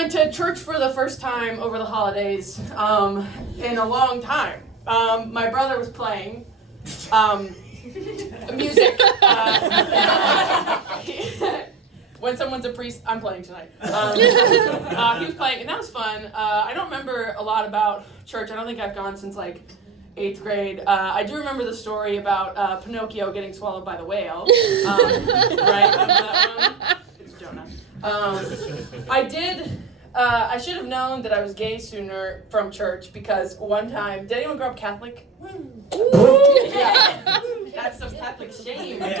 went to church for the first time over the holidays in a long time. My brother was playing music. When someone's a priest, I'm playing tonight. He was playing, and that was fun. I don't remember a lot about church. I don't think I've gone since like 8th grade. I do remember the story about Pinocchio getting swallowed by the whale. Right? Remember that one? It's Jonah. I should have known that I was gay sooner from church because one time, did anyone grow up Catholic? Yeah. That's some Catholic shame. I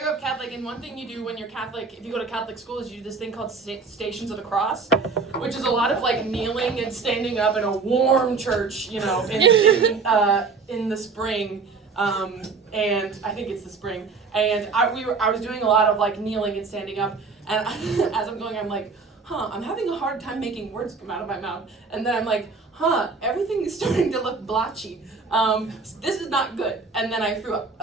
grew up Catholic, and one thing you do when you're Catholic, if you go to Catholic school, is you do this thing called Stations of the Cross, which is a lot of like kneeling and standing up in a warm church, in the spring, and I think it's the spring. And I was doing a lot of like kneeling and standing up, and as I'm going, I'm like, I'm having a hard time making words come out of my mouth, and then I'm like, everything is starting to look blotchy. This is not good. And then I threw up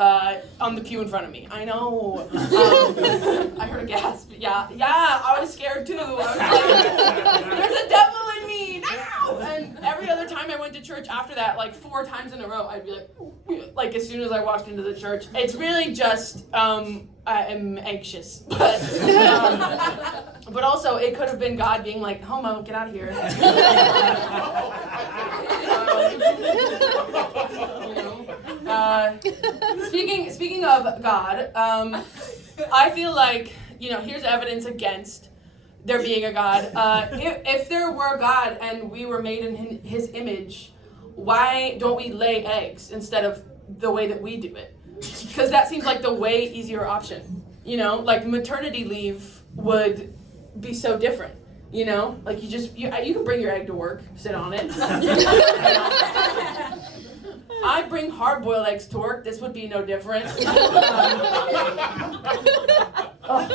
on the pew in front of me. I know. I heard a gasp. Yeah, I was scared too. I was like, there's a devil in me. No! And every other time I went to church after that, like 4 times in a row, I'd be like as soon as I walked into the church. It's really just, I am anxious. But also, it could have been God being like, homo, get out of here. Speaking of God, I feel like, here's evidence against there being a God. If there were God and we were made in his image, why don't we lay eggs instead of the way that we do it? Because that seems like the way easier option. Like maternity leave would be so different. Like you can bring your egg to work, sit on it. I bring hard-boiled eggs to work. This would be no different.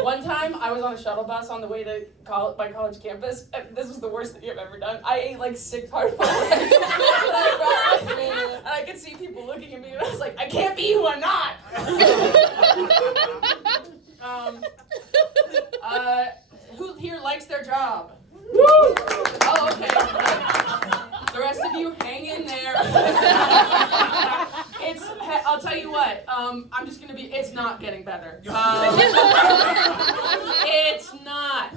One time, I was on a shuttle bus on the way to my college campus. And this was the worst thing I've ever done. I ate like 6 hard-boiled eggs. And I could see people looking at me, and I was like, I can't be who I'm not. Who here likes their job? Woo! Oh, okay. The rest of you, hang in there. I'll tell you what, I'm just gonna it's not getting better. It's not.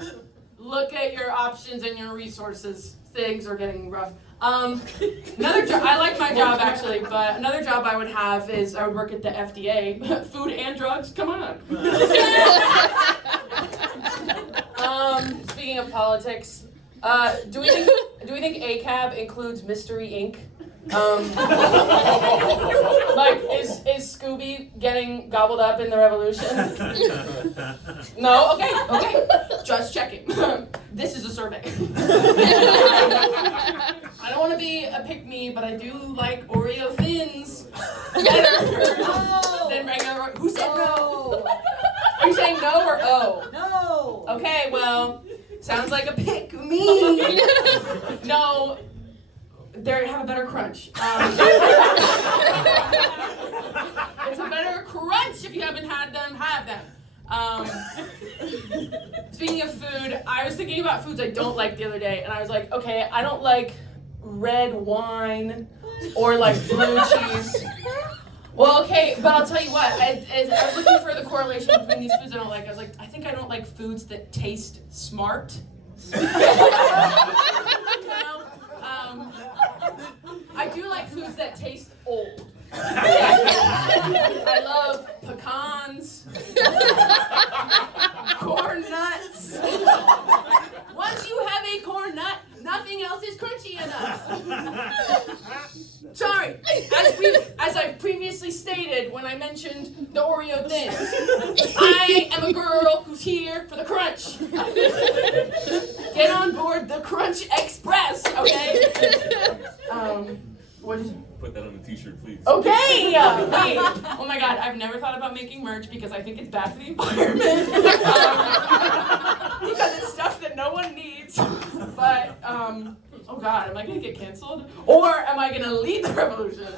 Look at your options and your resources. Things are getting rough. Another job, I like my job actually, but another job I would have is I would work at the FDA. Food and drugs, come on. Speaking of politics, do we think ACAB includes Mystery Inc? Like, is Scooby getting gobbled up in the revolution? No? Okay. Just checking. This is a survey. I don't want to be a pick-me, but I do like Oreo Thins better than regular. Who said no? Are you saying no or oh? No. Okay, well, sounds like a pick-me. No. They have a better crunch. It's a better crunch. If you haven't had them, have them. Speaking of food, I was thinking about foods I don't like the other day, and I was like, okay, I don't like red wine or like blue cheese. Well, okay, but I'll tell you what, I was looking for the correlation between these foods I don't like. I was like, I think I don't like foods that taste smart. I do like foods that taste old. I love pecans, corn nuts. Once you have a corn nut, nothing else is crunchy enough. Sorry, as I previously stated when I mentioned the Oreo Thins, I am a girl who's here for the crunch. Get on board the Crunch Express, okay? What did you... Put that on a t-shirt, please. Okay! Wait. Oh my god, I've never thought about making merch because I think it's bad for the environment. Because it's stuff that no one needs. But, oh god, am I gonna get canceled? Or am I gonna lead the revolution?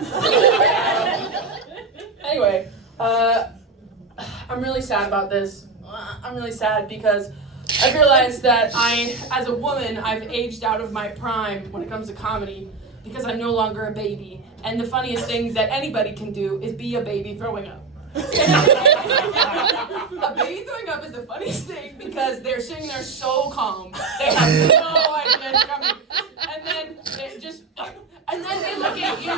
Anyway, I'm really sad about this. I'm really sad because I realized that as a woman, I've aged out of my prime when it comes to comedy because I'm no longer a baby. And the funniest thing that anybody can do is be a baby throwing up. A baby throwing up is the funniest thing because they're sitting there so calm. They have no idea it's coming. And then they look at you.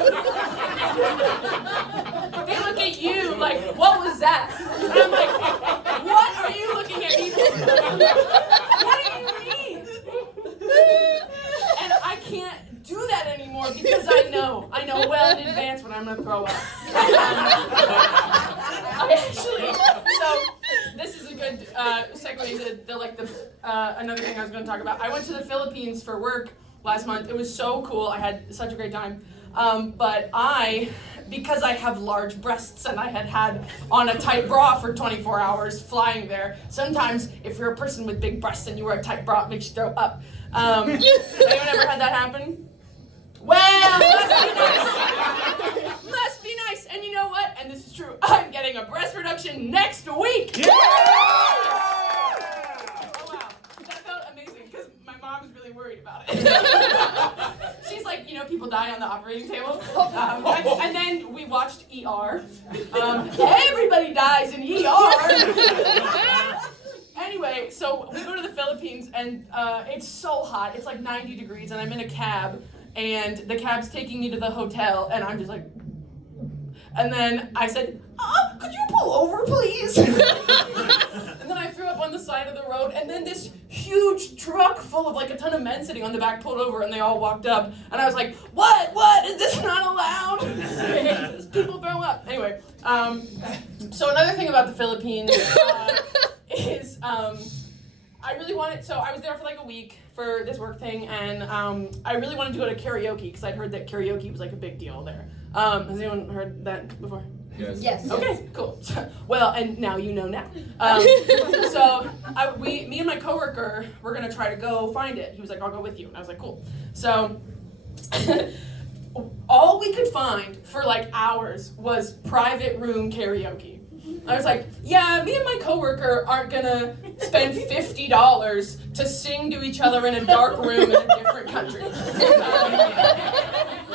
They look at you like, what was that? And I'm like, what are you looking at me for? What do you mean? And I can't do that anymore because I know well in advance when I'm gonna throw up. So this is a good segue to another thing I was gonna talk about. I went to the Philippines for work last month. It was so cool. I had such a great time. But because I have large breasts and I had on a tight bra for 24 hours flying there, sometimes if you're a person with big breasts and you wear a tight bra, it makes you throw up. Anyone ever had that happen? Well, must be nice. And you know what? And this is true. I'm getting a breast reduction next week. Yeah! Oh, wow. That felt amazing because my mom's really worried about it. She's like, people die on the operating table. And then we watched ER. Everybody dies in ER. Anyway, so we go to the Philippines and it's so hot. It's like 90 degrees and I'm in a cab and the cab's taking me to the hotel and I'm just like, and then I said, could you pull over, please? And then I threw up on the side of the road, and then this huge truck full of like a ton of men sitting on the back pulled over, and they all walked up, and I was like, what? Is this not allowed? People throw up. Anyway, so another thing about the Philippines is I was there for like a week for this work thing, and I really wanted to go to karaoke because I'd heard that karaoke was like a big deal there. Has anyone heard that before? Yes. Okay, cool. Well, and now you know now. Me and my coworker were gonna try to go find it. He was like, "I'll go with you," and I was like, "Cool." So, all we could find for like hours was private room karaoke. I was like, "Yeah, me and my coworker aren't gonna spend $50 to sing to each other in a dark room in a different country.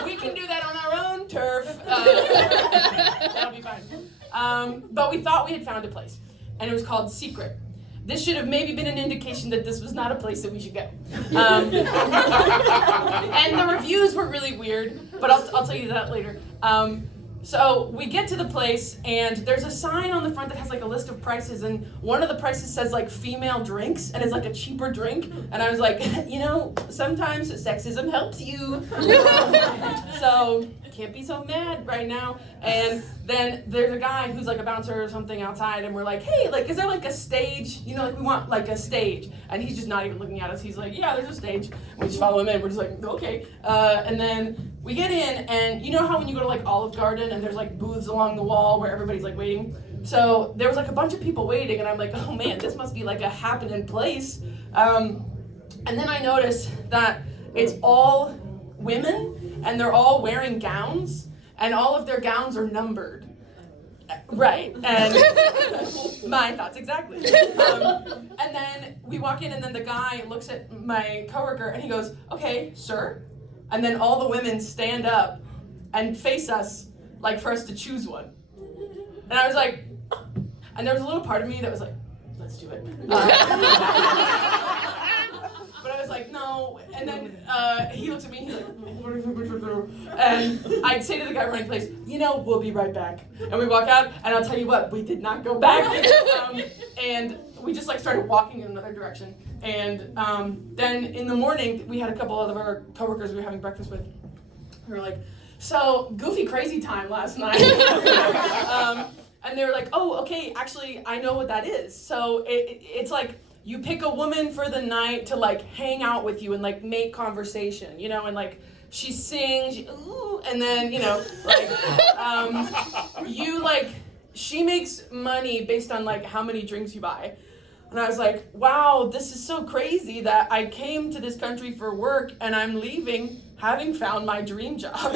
We can do that on our own turf. That'll be fine." But we thought we had found a place, and it was called Secret. This should have maybe been an indication that this was not a place that we should go. And the reviews were really weird, but I'll tell you that later. So we get to the place, and there's a sign on the front that has like a list of prices, and one of the prices says like female drinks, and it's like a cheaper drink. And I was like, sometimes sexism helps you. So can't be so mad right now. And then there's a guy who's like a bouncer or something outside, and we're like, hey, like, is there like a stage? We want like a stage. And he's just not even looking at us. He's like, yeah, there's a stage. We just follow him in. We're just like, okay. And then we get in, and you know how when you go to like Olive Garden and there's like booths along the wall where everybody's like waiting? So there was like a bunch of people waiting, and I'm like, oh man, this must be like a happening place. And then I noticed that it's all women, and they're all wearing gowns, and all of their gowns are numbered. Right, and my thoughts exactly. And then we walk in, and then the guy looks at my coworker, and he goes, okay, sir. And then all the women stand up and face us, like for us to choose one. And I was like, and there was a little part of me that was like, let's do it. But I was like, no. And then he looks at me, he's like, and I'd say to the guy running place, we'll be right back. And we walk out, and I'll tell you what, we did not go back. And we just like started walking in another direction. And then in the morning, we had a couple of our coworkers we were having breakfast with. We were like, so goofy crazy time last night. And they were like, oh, okay, actually, I know what that is. So it's like, you pick a woman for the night to like hang out with you and like make conversation, and like she sings, ooh, and then, she makes money based on like how many drinks you buy. And I was like, wow, this is so crazy that I came to this country for work and I'm leaving having found my dream job.